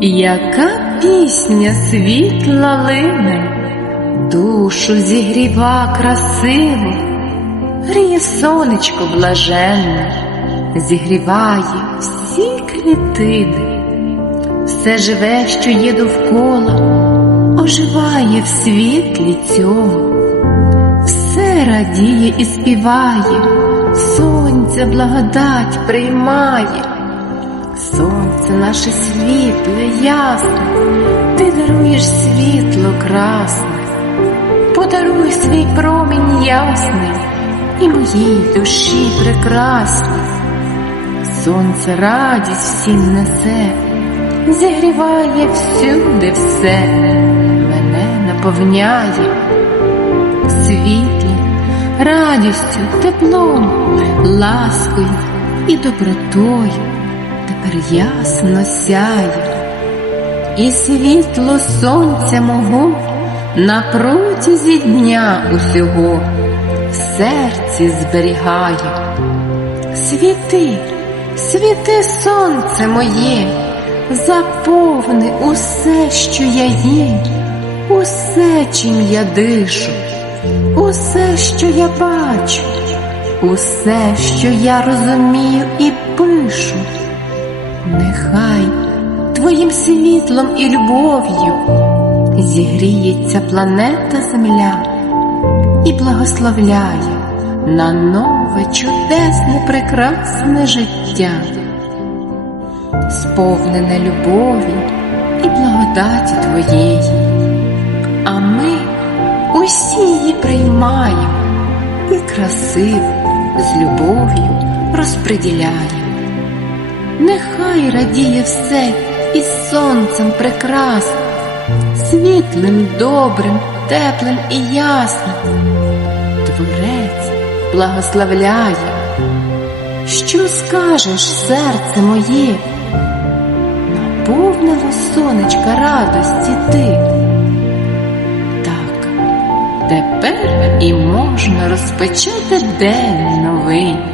Яка пісня світла лине, душу зігріва красиво, гріє сонечко блаженне, зігріває всі клітини, все живе, що є довкола, оживає в світлі цьому, все радіє і співає, сонця благодать приймає. Сонце наше світле, ясне, ти даруєш світло красне, подаруй свій промінь ясний і моїй душі прекрасній. Сонце радість всім несе, зігріває всюди все, мене наповняє світлом, радістю, теплом, ласкою і добротою тепер ясно сяє, і світло сонця мого на протязі дня усього в серці зберігає. Світи, світи сонце моє, заповни усе, що я є, усе, чим я дишу, усе, що я бачу, усе, що я розумію і твоїм світлом і любов'ю зігріється планета Земля і благословляє на нове чудесне, прекрасне життя, сповнене любові і благодаті Твоєї, а ми усі її приймаємо і красиво з любов'ю розподіляємо. Нехай радіє все із сонцем прекрасним, світлим, добрим, теплим і ясним. Творець благословляє. Що скажеш, серце моє? Наповнило сонечка радості ти. Так, тепер і можна розпочати день новий.